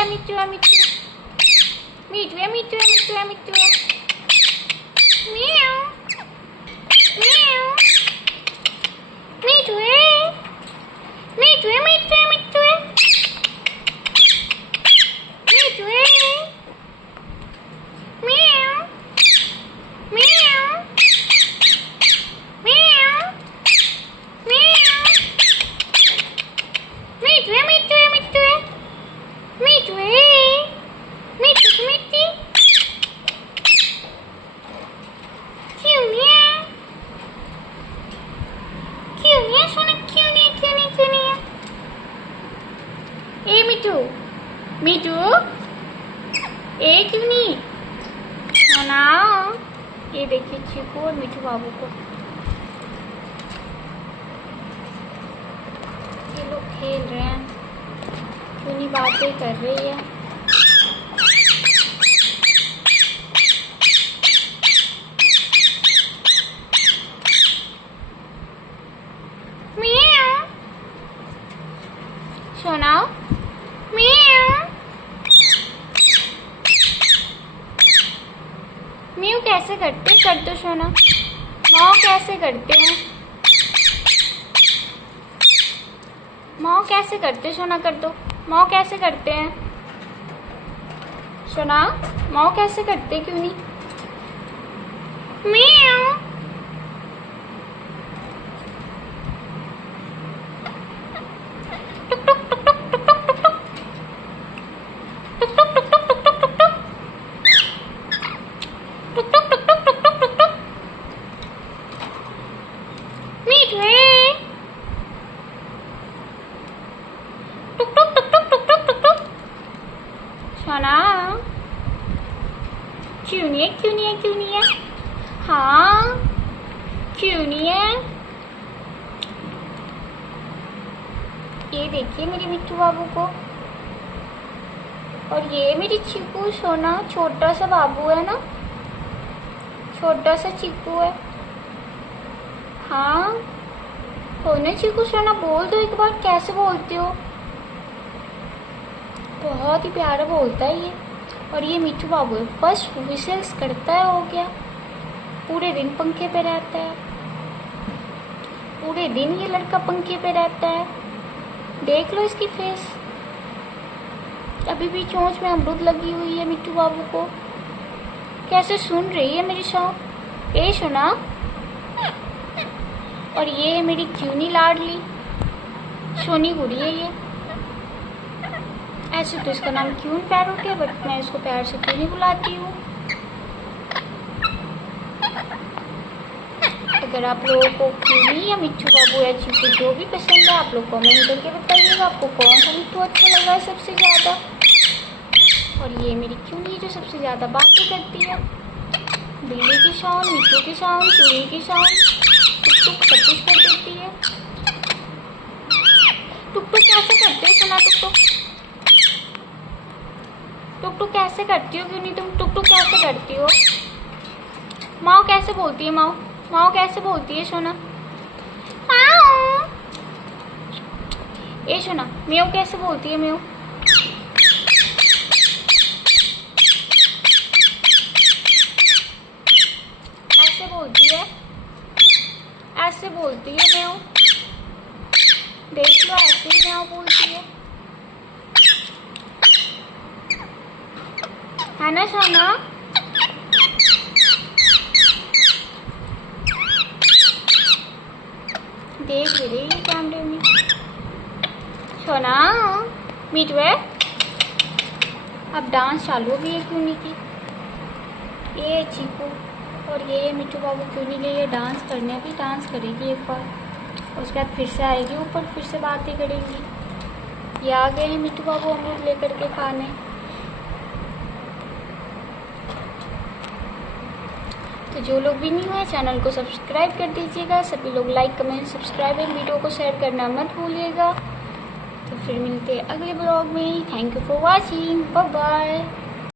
है मिट्टू है मिट्टू मिट्टू है मिट्टू है मिट्टू है मिट्टू है म्याऊ म्याऊ मिट्टू है मिट्टू है मिट्टू है मिट्टू है मिट्टू है म्याऊ म्याऊ म्याऊ म्याऊ मिट्टू है मिट्टू है मिट्टू है मिट्टू है मिट्टू मिट्टी क्यों नहीं है सोना क्यों नहीं है ए मिट्टू मिट्टू ए क्यों नहीं सोना। ये देखिए चीकू और मिट्टू बाबू को ये लोग खेल रहे हैं, क्यों नहीं बातें कर रही है। म्याऊ सोना म्याऊ म्याऊ कैसे करते कर दो सोना। माँ कैसे करते हैं माँ कैसे करते सोना कर दो। माँ कैसे करते हैं सोना माँ कैसे करते क्यों नहीं। म्याऊ मिट्टू है टुक टुक टुक टुक टुक टुक टुक टुक सोना क्यों नहीं है हाँ क्यों नहीं है। ये देखिए मेरे मिट्टू बाबू को और ये मेरी चीकू सोना छोटा सा बाबू है ना, छोटा सा चीकू है। हाँ हो ना चीकू सोना बोल दो एक बार, कैसे बोलते हो। बहुत ही प्यारा बोलता है ये। और ये मिट्टू बाबू है, बस विशेष करता है हो गया। पूरे दिन पंखे पे रहता है, पूरे दिन ये लड़का पंखे पे रहता है। देख लो इसकी फेस, अभी भी चोंच में अमरूद लगी हुई है मिट्टू बाबू को। कैसे सुन रही है मेरी सॉन्ग ए सुना। और ये है मेरी क्यूनी लाडली सोनी गुड़ी है ये। ऐसे तो इसका नाम क्यून पैरोट है, बट मैं इसको प्यार से क्यूनी बुलाती हूँ। अगर आप लोगों को क्यूनी या मिट्टू बाबू या चीकू जो भी पसंद है, आप लोग कमेंट करके बताइएगा आपको कौन सा मिट्टू अच्छा लगा है सबसे ज़्यादा। और ये मेरी क्यूनी जो सबसे ज़्यादा बातें करती है, बिल्ली की साउंड, मिट्टू की साउंड, चूड़ी की साउंड, टुक टुक सब कुछ कर देती है। टुक टुक कैसे करते हो सुना। टुक टुक टुक टुक कैसे करती हो क्यों नहीं तुम। टुक टुक कैसे करती हो। माँ कैसे बोलती है माँ माँ कैसे बोलती है सोना। माँ ये सोना म्याऊ कैसे बोलती है म्याऊ। ऐसे बोलती है, ऐसे बोलती है म्याऊ। देख लो ऐसे ही म्याऊ बोलती है ना सोना। देख रही है कैमरे में सोना। मिट्टू है अब डांस चालू भी है क्यूनी की। ये चीकू और ये मिट्टू बाबू क्यूनी के ये डांस करने, अभी डांस करेगी एक बार, उसके बाद फिर से आएगी ऊपर, फिर से बातें करेगी। ये आ गए हैं मिट्टू बाबू अमरूद लेकर के खाने। तो जो लोग भी नहीं हुए चैनल को सब्सक्राइब कर दीजिएगा। सभी लोग like comment subscribe and video को शेयर करना मत भूलिएगा। तो फिर मिलते हैं अगले ब्लॉग में। Thank you for watching, bye bye.